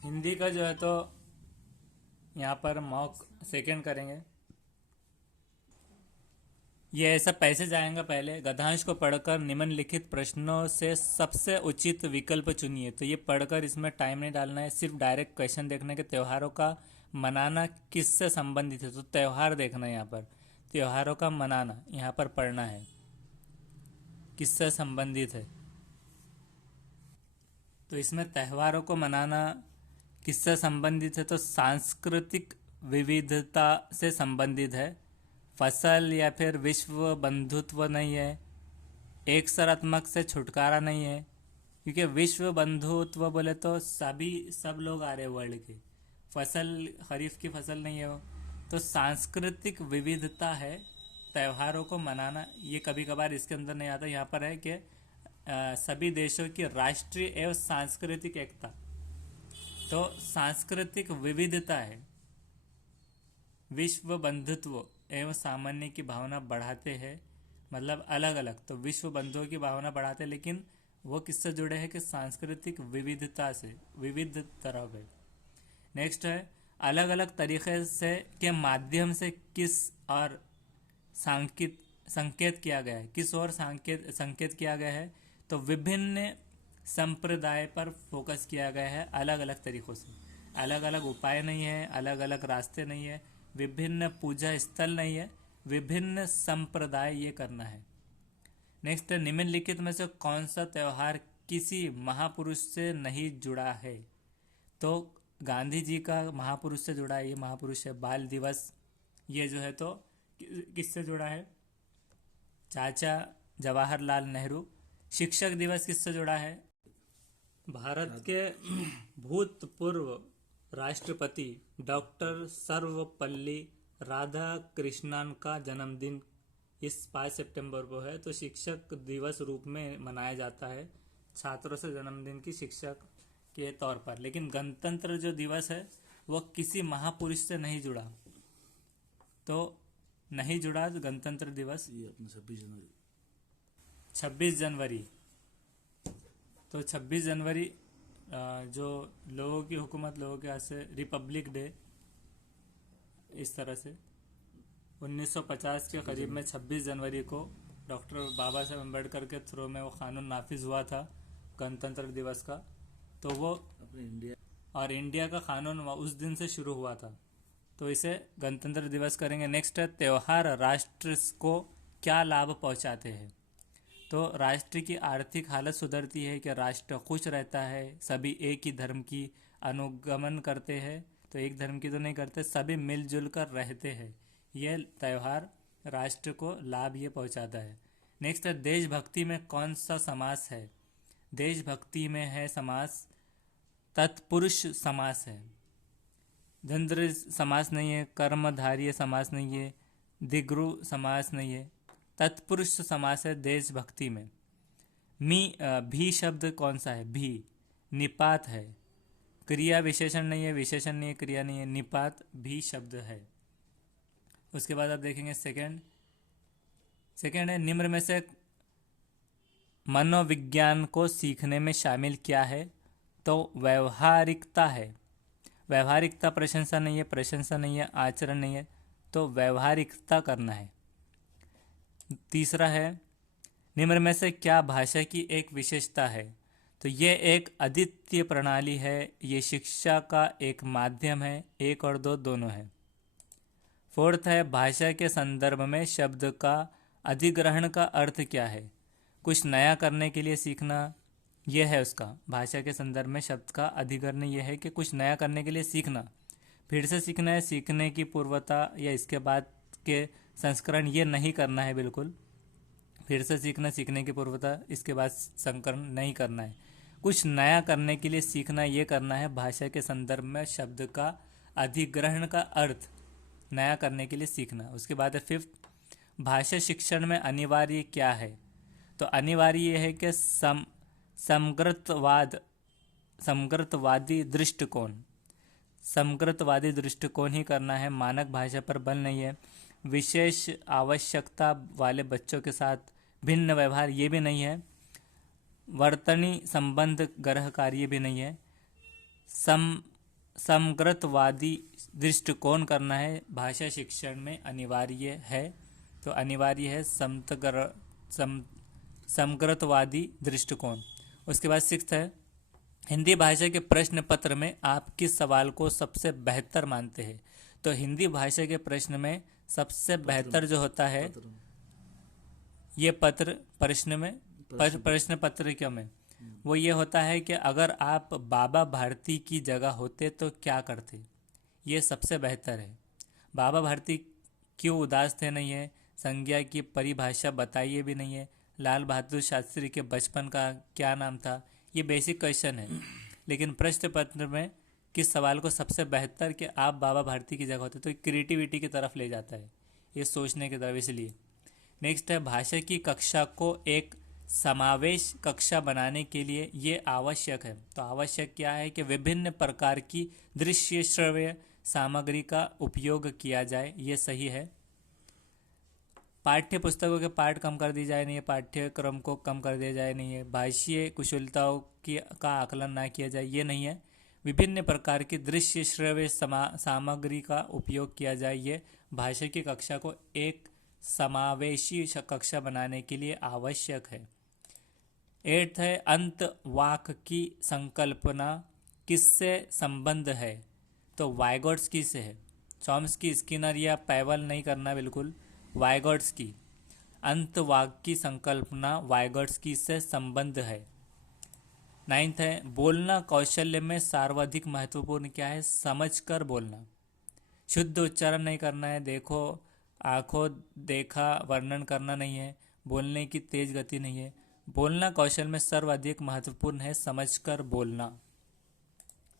हिंदी का जो है तो यहाँ पर मॉक सेकंड करेंगे। ये ऐसा पैसेज आएगा। पहले गद्यांश को पढ़कर निम्नलिखित प्रश्नों से सबसे उचित विकल्प चुनिए। तो ये पढ़कर इसमें टाइम नहीं डालना है, सिर्फ डायरेक्ट क्वेश्चन देखने के त्योहारों का मनाना किससे संबंधित है। तो त्योहार देखना है यहाँ पर, त्योहारों का मनाना यहाँ पर पढ़ना है किससे संबंधित है। तो इसमें त्योहारों को मनाना किससे संबंधित है, तो सांस्कृतिक विविधता से संबंधित है। फसल या फिर विश्व बंधुत्व नहीं है। एक सरात्मक से छुटकारा नहीं है, क्योंकि विश्व बंधुत्व बोले तो सब लोग आ रहे हैं वर्ल्ड के। फसल खरीफ की फसल नहीं है वो। तो सांस्कृतिक विविधता है, त्योहारों को मनाना। ये कभी कभार इसके अंदर नहीं आता। यहाँ पर है कि सभी देशों की राष्ट्रीय एवं सांस्कृतिक एकता। तो सांस्कृतिक विविधता है, विश्व बंधुत्व एवं सामान्य की भावना बढ़ाते हैं, मतलब अलग अलग। तो विश्व बंधुओं की भावना बढ़ाते हैं, लेकिन वो किससे जुड़े हैं कि सांस्कृतिक विविधता से, विविध तरह के। नेक्स्ट है अलग अलग तरीके से के माध्यम से किस और सांकित संकेत किया गया है, किस और संकेत संकेत किया गया है। तो विभिन्न संप्रदाय पर फोकस किया गया है अलग अलग तरीक़ों से। अलग अलग उपाय नहीं है, अलग अलग रास्ते नहीं है, विभिन्न पूजा स्थल नहीं है, विभिन्न संप्रदाय ये करना है। नेक्स्ट, निम्नलिखित में से कौन सा त्यौहार किसी महापुरुष से नहीं जुड़ा है। तो गांधी जी का महापुरुष से जुड़ा है, ये महापुरुष है। बाल दिवस ये जो है तो किससे जुड़ा है, चाचा जवाहरलाल नेहरू। शिक्षक दिवस किससे जुड़ा है, भारत के भूतपूर्व राष्ट्रपति डॉक्टर सर्वपल्ली राधाकृष्णन का जन्मदिन इस 5 सितंबर को है। तो शिक्षक दिवस रूप में मनाया जाता है छात्रों से जन्मदिन की शिक्षक के तौर पर। लेकिन गणतंत्र जो दिवस है वो किसी महापुरुष से नहीं जुड़ा। तो नहीं जुड़ा गणतंत्र दिवस, ये अपना 26 जनवरी। 26 जनवरी। तो 26 जनवरी जो लोगों की हुकूमत, लोगों के हाथ से, रिपब्लिक डे इस तरह से 1950 के करीब में 26 जनवरी को डॉक्टर बाबा साहेब अम्बेडकर के थ्रू में वो कानून नाफिज हुआ था गणतंत्र दिवस का। तो वो अपने इंडिया और इंडिया का कानून उस दिन से शुरू हुआ था। तो इसे गणतंत्र दिवस करेंगे। नेक्स्ट है त्यौहार राष्ट्र को क्या लाभ पहुंचाते हैं। तो राष्ट्र की आर्थिक हालत सुधरती है कि राष्ट्र खुश रहता है, सभी एक ही धर्म की अनुगमन करते हैं। तो एक धर्म की तो नहीं करते, सभी मिलजुल कर रहते हैं। ये त्यौहार राष्ट्र को लाभ ये पहुंचाता है। नेक्स्ट है देशभक्ति में कौन सा समास है। देशभक्ति में है समास तत्पुरुष समास है। द्वंद्व समास नहीं है, कर्मधारय समास नहीं है, दिग्रु समास नहीं है, तत्पुरुष समास है देशभक्ति में। भी शब्द कौन सा है, भी निपात है। क्रिया विशेषण नहीं है, विशेषण नहीं है, क्रिया नहीं है, निपात भी शब्द है। उसके बाद आप देखेंगे सेकंड है निम्न में से मनोविज्ञान को सीखने में शामिल क्या है। तो व्यवहारिकता है। व्यवहारिकता प्रशंसा नहीं है, प्रशंसा नहीं है, आचरण नहीं है, तो व्यवहारिकता करना है। तीसरा है निम्न में से क्या भाषा की एक विशेषता है। तो ये एक अद्वितीय प्रणाली है, ये शिक्षा का एक माध्यम है, एक और दो दोनों है। फोर्थ है भाषा के संदर्भ में शब्द का अधिग्रहण का अर्थ क्या है। कुछ नया करने के लिए सीखना, यह है उसका। भाषा के संदर्भ में शब्द का अधिग्रहण यह है कि कुछ नया करने के लिए सीखना, फिर से सीखना है, सीखने की पूर्वता या इसके बाद के संस्करण ये नहीं करना है बिल्कुल। फिर से सीखना, सीखने की पूर्वता, इसके बाद संकरण नहीं करना है। कुछ नया करने के लिए सीखना ये करना है। भाषा के संदर्भ में शब्द का अधिग्रहण का अर्थ नया करने के लिए सीखना। उसके बाद है फिफ्थ, भाषा शिक्षण में अनिवार्य क्या है। तो अनिवार्य ये है कि समग्रतवादी दृष्टिकोण, समग्रतवादी दृष्टिकोण ही करना है। मानक भाषा पर बल नहीं है। विशेष आवश्यकता वाले बच्चों के साथ भिन्न व्यवहार ये भी नहीं है। वर्तनी संबंध ग्रह कार्य भी नहीं है। समग्रतवादी दृष्टिकोण करना है भाषा शिक्षण में अनिवार्य है। तो अनिवार्य है समग्रतवादी दृष्टिकोण। उसके बाद सिक्स्थ है, हिंदी भाषा के प्रश्न पत्र में आप किस सवाल को सबसे बेहतर मानते हैं। तो हिंदी भाषा के प्रश्न में सबसे बेहतर जो होता है ये प्रश्न में प्रश्न पत्र क्या में वो ये होता है कि अगर आप बाबा भारती की जगह होते तो क्या करते। ये सबसे बेहतर है। बाबा भारती क्यों उदास थे नहीं है, संज्ञा की परिभाषा बताइए भी नहीं है, लाल बहादुर शास्त्री के बचपन का क्या नाम था, ये बेसिक क्वेश्चन है। लेकिन प्रश्न पत्र में किस सवाल को सबसे बेहतर कि आप बाबा भारती की जगह होते तो क्रिएटिविटी की तरफ ले जाता है, ये सोचने की तरफ। इसलिए नेक्स्ट है, भाषा की कक्षा को एक समावेश कक्षा बनाने के लिए ये आवश्यक है। तो आवश्यक क्या है कि विभिन्न प्रकार की दृश्य श्रव्य सामग्री का उपयोग किया जाए, ये सही है। पाठ्य पुस्तकों के पाठ कम कर दी जाए नहीं है, पाठ्यक्रम को कम कर दिया जाए नहीं है, भाषीय कुशलताओं की का आकलन ना किया जाए, ये नहीं है। विभिन्न प्रकार की दृश्य श्रव्य सामग्री का उपयोग किया जाए, ये भाषा की कक्षा को एक समावेशी कक्षा बनाने के लिए आवश्यक है। एट्थ है, अंत वाक की संकल्पना किससे संबंध है। तो वाइगोट्स्की से है। चॉम्स्की, स्किनर या पैवल नहीं करना बिल्कुल, वाइगोट्स्की। अंत वाक की संकल्पना वाइगोट्स्की से संबंध है। नाइन्थ है, बोलना कौशल्य में सर्वाधिक महत्वपूर्ण क्या है। समझकर बोलना, शुद्ध उच्चारण नहीं करना है, देखो आंखों देखा वर्णन करना नहीं है, बोलने की तेज गति नहीं है। बोलना कौशल में सर्वाधिक महत्वपूर्ण है समझकर बोलना।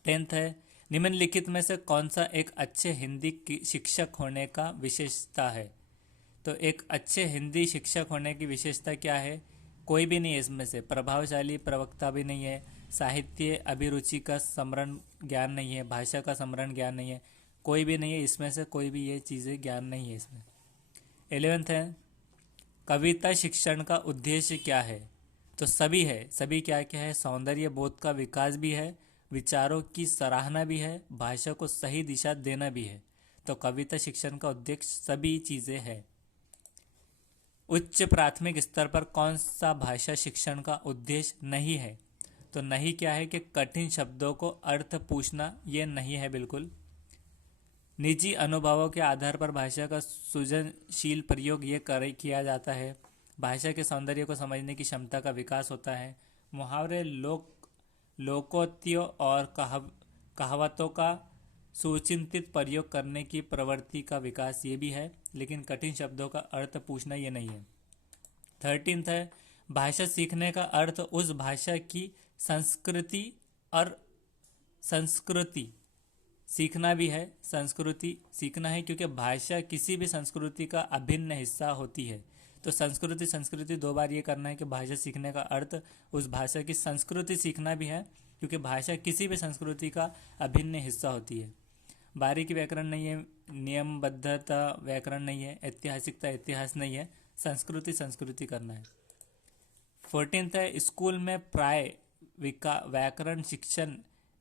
10th है, निम्नलिखित में से कौन सा एक अच्छे हिंदी शिक्षक होने का विशेषता है। तो एक अच्छे हिंदी शिक्षक होने की विशेषता क्या है, कोई भी नहीं है इसमें से। प्रभावशाली प्रवक्ता भी नहीं है, साहित्य अभिरुचि का समरण ज्ञान नहीं है, भाषा का समरण ज्ञान नहीं है, कोई भी नहीं है इसमें से, कोई भी ये चीज़ें ज्ञान नहीं है इसमें। 11th है, कविता शिक्षण का उद्देश्य क्या है। तो सभी है, सभी क्या क्या है, सौंदर्य बोध का विकास भी है, विचारों की सराहना भी है, भाषा को सही दिशा देना भी है। तो कविता शिक्षण का उद्देश्य सभी चीज़ें हैं। उच्च प्राथमिक स्तर पर कौन सा भाषा शिक्षण का उद्देश्य नहीं है। तो नहीं क्या है कि कठिन शब्दों को अर्थ पूछना, ये नहीं है बिल्कुल। निजी अनुभवों के आधार पर भाषा का सृजनशील प्रयोग ये किया जाता है। भाषा के सौंदर्य को समझने की क्षमता का विकास होता है। मुहावरे, लोकोक्तियों और कहावतों का सुचिंतित प्रयोग करने की प्रवृत्ति का विकास ये भी है। लेकिन कठिन शब्दों का अर्थ पूछना ये नहीं है। 13th है, भाषा सीखने का अर्थ उस भाषा की संस्कृति और संस्कृति सीखना भी है। संस्कृति सीखना है क्योंकि भाषा किसी भी संस्कृति का अभिन्न हिस्सा होती है। तो संस्कृति दो बार ये करना है कि भाषा सीखने का अर्थ उस भाषा की संस्कृति सीखना भी है, क्योंकि भाषा किसी भी संस्कृति का अभिन्न हिस्सा होती है। बारीकी व्याकरण नहीं है, नियमबद्धता व्याकरण नहीं है, ऐतिहासिकता इतिहास नहीं है, संस्कृति करना है। 14th है, स्कूल में प्राय व्याकरण शिक्षण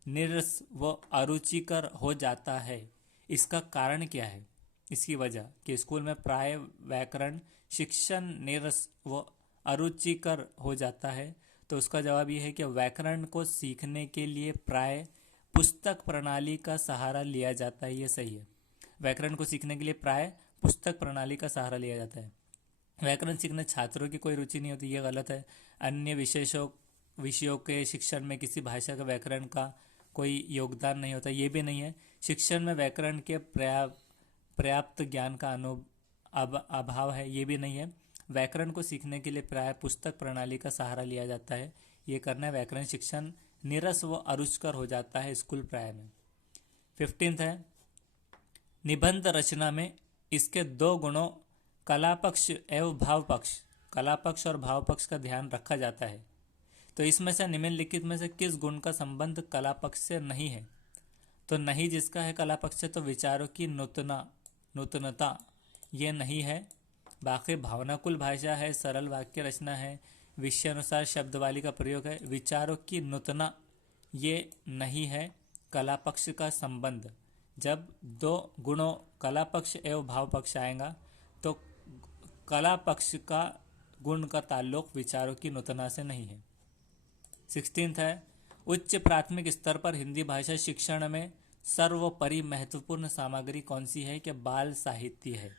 नीरस व अरुचिकर हो जाता है। इसका कारण क्या है, इसकी वजह कि स्कूल में प्राय व्याकरण शिक्षण नीरस व अरुचिकर हो जाता है। तो उसका जवाब ये है कि व्याकरण को सीखने के लिए प्राय पुस्तक प्रणाली का सहारा लिया जाता है, ये सही है। व्याकरण को सीखने के लिए प्राय पुस्तक प्रणाली का सहारा लिया जाता है। व्याकरण सीखने छात्रों की कोई रुचि नहीं होती, ये गलत है। अन्य विषयों के शिक्षण में किसी भाषा का व्याकरण का कोई योगदान नहीं होता, ये भी नहीं है। शिक्षण में व्याकरण के पर्याप्त ज्ञान का अभाव है, ये भी नहीं है। व्याकरण को सीखने के लिए प्राय पुस्तक प्रणाली का सहारा लिया जाता है, ये करना है। व्याकरण शिक्षण नीरस व अरुचिकर हो जाता है स्कूल प्राय में। 15th है, निबंध रचना में इसके दो गुणों कला पक्ष एवं भाव पक्ष, कला पक्ष और भाव पक्ष का ध्यान रखा जाता है। तो इसमें से निम्नलिखित में से किस गुण का संबंध कला पक्ष से नहीं है। तो नहीं जिसका है कला पक्ष से, तो विचारों की नूतनता ये नहीं है। बाकी भावनाकुल भाषा है, सरल वाक्य रचना है, विषयानुसार शब्दवाली का प्रयोग है, विचारों की नूतना ये नहीं है। कला पक्ष का संबंध। जब दो गुणों कला पक्ष एवं भाव पक्ष आएगा तो कला पक्ष का गुण का ताल्लुक विचारों की नूतनता से नहीं है। 16 है, उच्च प्राथमिक स्तर पर हिंदी भाषा शिक्षण में सर्वोपरि महत्वपूर्ण सामग्री कौन सी है? कि बाल साहित्य है।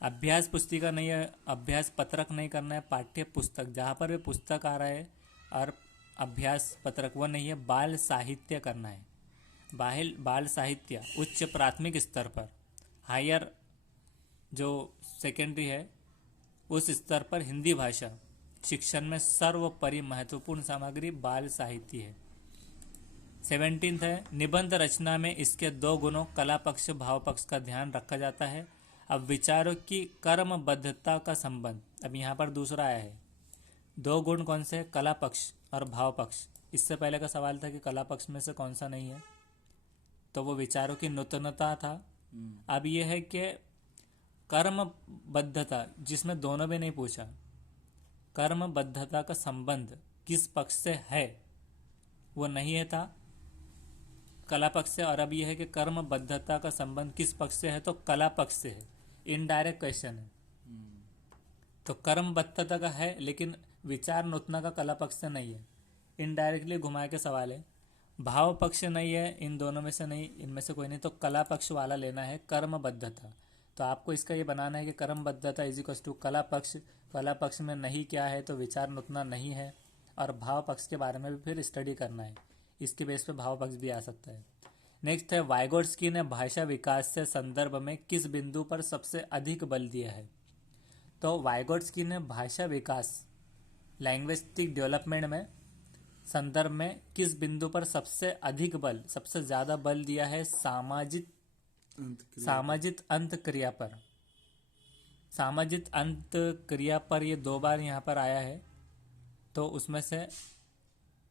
अभ्यास पुस्तिका नहीं है, अभ्यास पत्रक नहीं करना है, पाठ्य पुस्तक जहाँ पर भी पुस्तक आ रहा है और अभ्यास पत्रक वो नहीं है, बाल साहित्य करना है। बाल साहित्य उच्च प्राथमिक स्तर पर, हायर जो सेकेंडरी है उस स्तर पर हिंदी भाषा शिक्षण में सर्वोपरि महत्वपूर्ण सामग्री बाल साहित्य है। 17 है, निबंध रचना में इसके दो गुणों कला पक्ष भाव पक्ष का ध्यान रखा जाता है। अब विचारों की कर्मबद्धता का संबंध, अब यहाँ पर दूसरा आया है। दो गुण कौन से? कला पक्ष और भाव पक्ष। इससे पहले का सवाल था कि कला पक्ष में से कौन सा नहीं है, तो वो विचारों की नूतनता था। अब ये है कि कर्मबद्धता, जिसमें दोनों भी नहीं पूछा, कर्मबद्धता का संबंध किस पक्ष से है, वो नहीं है था कला पक्ष से। और अब यह है कि कर्मबद्धता का संबंध किस पक्ष से है, तो कला पक्ष से है। इनडायरेक्ट क्वेश्चन है। तो कर्मबद्धता का है लेकिन विचार नूतना का कला पक्ष से नहीं है, इनडायरेक्टली घुमा के सवाल है। भाव पक्ष नहीं है, इन दोनों में से नहीं, इनमें से कोई नहीं, तो कला पक्ष वाला लेना है कर्मबद्धता। तो आपको इसका ये बनाना है कि कर्मबद्धता इज इक्वल टू कला पक्ष। कला पक्ष में नहीं क्या है, तो विचार नूतना नहीं है। और भाव पक्ष के बारे में भी फिर स्टडी करना है, इसके बेस पे भाव पक्ष भी आ सकता है। नेक्स्ट है, वाइगोट्स्की ने भाषा विकास से संदर्भ में किस बिंदु पर सबसे अधिक बल दिया है? तो वाइगोट्स्की ने भाषा विकास लैंग्विस्टिक डेवलपमेंट में संदर्भ में किस बिंदु पर सबसे अधिक बल, सबसे ज्यादा बल दिया है? सामाजिक अंत क्रिया पर। सामाजिक अंत क्रिया पर ये 2 बार यहाँ पर आया है, तो उसमें से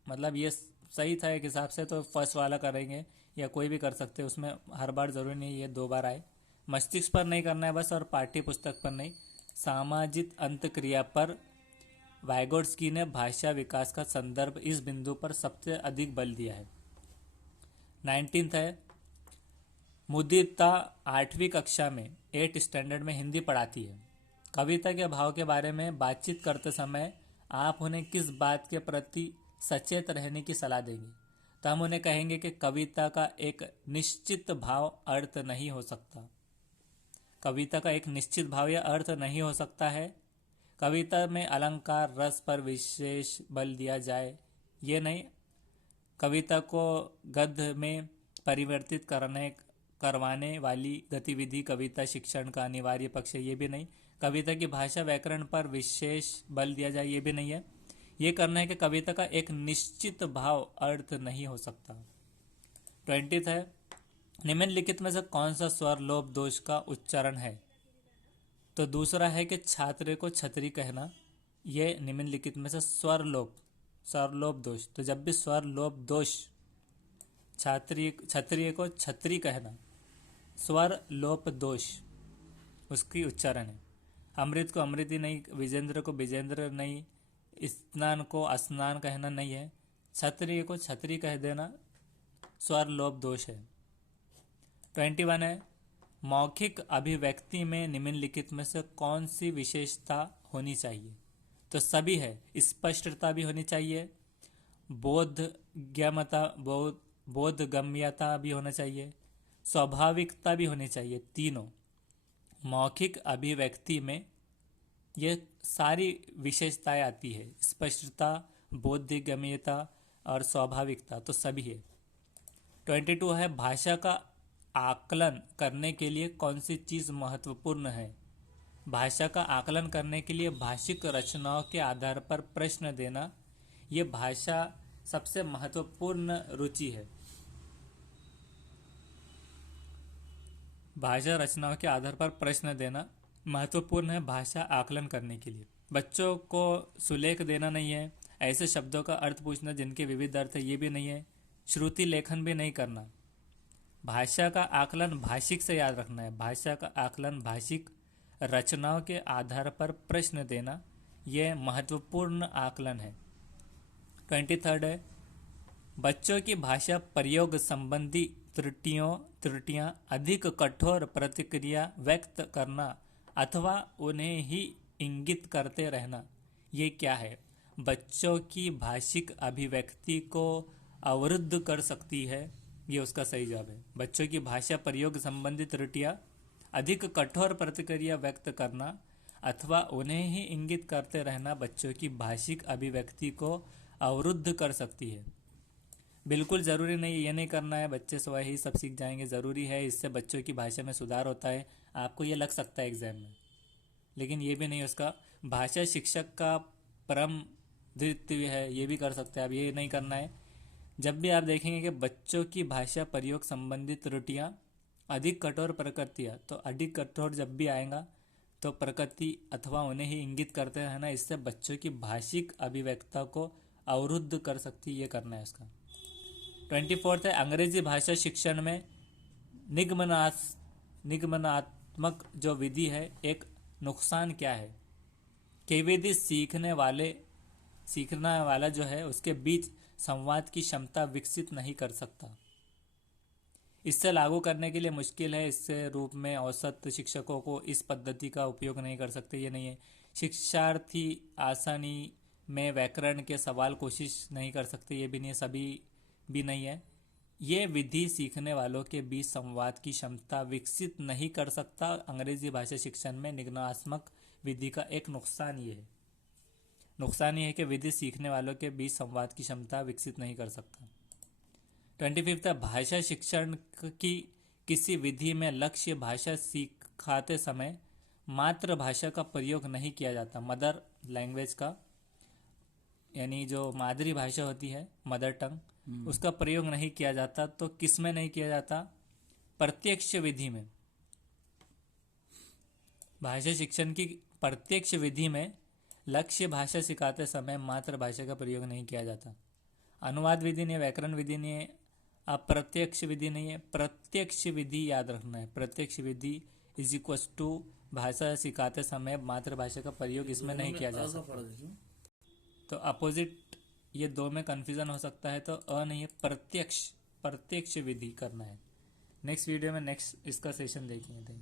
मतलब ये सही था एक हिसाब से, तो फर्स्ट वाला करेंगे या कोई भी कर सकते हैं, उसमें हर बार जरूरी नहीं ये 2 बार आए। मस्तिष्क पर नहीं करना है बस, और पाठ्य पुस्तक पर नहीं। सामाजिक अंत क्रिया पर वाइगोट्स्की ने भाषा विकास का संदर्भ इस बिंदु पर सबसे अधिक बल दिया है। 19 है, मुदिता 8वीं कक्षा में 8 स्टैंडर्ड में हिंदी पढ़ाती है। कविता के भाव के बारे में बातचीत करते समय आप उन्हें किस बात के प्रति सचेत रहने की सलाह देंगे? तो हम उन्हें कहेंगे कि कविता का एक निश्चित भाव अर्थ नहीं हो सकता। कविता का एक निश्चित भाव या अर्थ नहीं हो सकता है। कविता में अलंकार रस पर विशेष बल दिया जाए, ये नहीं। कविता को गद्य में परिवर्तित करवाने वाली गतिविधि कविता शिक्षण का अनिवार्य पक्ष है, ये भी नहीं। कविता की भाषा व्याकरण पर विशेष बल दिया जाए, ये भी नहीं है। ये करना है कि कविता का एक निश्चित भाव अर्थ नहीं हो सकता। 20 है, निम्नलिखित में से कौन सा स्वर लोप दोष का उच्चारण है? तो दूसरा है कि छात्र को छतरी कहना, ये निम्नलिखित में से स्वर लोप दोष। तो जब भी स्वर लोप दोष, क्षत्रिय को छतरी कहना, स्वर लोप दोष उसकी उच्चारण है। अमृत को अमृति नहीं, विजेंद्र को विजेंद्र नहीं, स्नान को स्नान कहना नहीं है। क्षत्रिय को छतरी कह देना स्वर लोप दोष है। 21 है, मौखिक अभिव्यक्ति में निम्नलिखित में से कौन सी विशेषता होनी चाहिए? तो सभी है। स्पष्टता भी होनी चाहिए, बोधगम्यता भी होना चाहिए, स्वाभाविकता भी होनी चाहिए। तीनों मौखिक अभिव्यक्ति में ये सारी विशेषताएं आती है, स्पष्टता, बोधगम्यता और स्वाभाविकता, तो सभी है। 22 है, भाषा का आकलन करने के लिए कौन सी चीज महत्वपूर्ण है? भाषा का आकलन करने के लिए भाषिक रचनाओं के आधार पर प्रश्न देना, ये भाषा सबसे महत्वपूर्ण रुचि है। भाषा रचनाओं के आधार पर प्रश्न देना महत्वपूर्ण है भाषा आकलन करने के लिए। बच्चों को सुलेख देना नहीं है, ऐसे शब्दों का अर्थ पूछना जिनके विविध अर्थ है, ये भी नहीं है। श्रुति लेखन भी नहीं करना। भाषा का आकलन भाषिक से याद रखना है। भाषा का आकलन भाषिक रचनाओं के आधार पर प्रश्न देना, यह महत्वपूर्ण आकलन है। 23 है, बच्चों की भाषा प्रयोग संबंधी त्रुटियां अधिक कठोर प्रतिक्रिया व्यक्त करना अथवा उन्हें ही इंगित करते रहना, ये क्या है? बच्चों की भाषिक अभिव्यक्ति को अवरुद्ध कर सकती है, ये उसका सही जवाब है। बच्चों की भाषा प्रयोग संबंधी त्रुटियां अधिक कठोर प्रतिक्रिया व्यक्त करना अथवा उन्हें ही इंगित करते रहना बच्चों की भाषिक अभिव्यक्ति को अवरुद्ध कर सकती है। बिल्कुल ज़रूरी नहीं, ये नहीं करना है, बच्चे स्वयं ही सब सीख जाएंगे। ज़रूरी है, इससे बच्चों की भाषा में सुधार होता है। आपको ये लग सकता है एग्जाम में, लेकिन ये भी नहीं उसका भाषा शिक्षक का परम द्वितीय है, ये भी कर सकते हैं। अब ये नहीं करना है। जब भी आप देखेंगे कि बच्चों की भाषा प्रयोग संबंधी त्रुटियां अधिक कठोर प्रकृतियाँ, तो अधिक कठोर जब भी आएगा तो प्रकृति अथवा उन्हें ही इंगित करते हैं ना, इससे बच्चों की भाषिक अभिव्यक्ता को अवरुद्ध कर सकती, ये करना है उसका। 24 है, अंग्रेजी भाषा शिक्षण में निगमनात्मक जो विधि है, एक नुकसान क्या है? कि विधि सीखने वाला जो है उसके बीच संवाद की क्षमता विकसित नहीं कर सकता। इससे लागू करने के लिए मुश्किल है। इससे रूप में औसत शिक्षकों को इस पद्धति का उपयोग नहीं कर सकते, ये नहीं है। शिक्षार्थी आसानी में व्याकरण के सवाल कोशिश नहीं कर सकते, ये भी नहीं है। सभी भी नहीं है। ये विधि सीखने वालों के बीच संवाद की क्षमता विकसित नहीं कर सकता। अंग्रेजी भाषा शिक्षण में निगमनात्मक विधि का एक नुकसान ये है। नुकसान ये है कि विधि सीखने वालों के बीच संवाद की क्षमता विकसित नहीं कर सकता। 25 है, भाषा शिक्षण की किसी विधि में लक्ष्य भाषा सिखाते समय मातृभाषा का प्रयोग नहीं किया जाता। मदर लैंग्वेज का, यानी जो मादरी भाषा होती है, मदर टंग, उसका प्रयोग नहीं किया जाता। तो किस में नहीं किया जाता? प्रत्यक्ष विधि में। भाषा शिक्षण की प्रत्यक्ष विधि में लक्ष्य भाषा सिखाते समय मातृभाषा का प्रयोग नहीं किया जाता। अनुवाद विधि नहीं है, व्याकरण विधि नहीं है, अप्रत्यक्ष विधि नहीं है, प्रत्यक्ष विधि याद रखना है। प्रत्यक्ष विधि इज इक्वल टू भाषा सिखाते समय मातृभाषा का प्रयोग इसमें नहीं किया जा सकता। तो अपोजिट, ये दो में कंफ्यूजन हो सकता है, तो अ नहीं है, प्रत्यक्ष विधि करना है। नेक्स्ट वीडियो में नेक्स्ट इसका सेशन देखेंगे।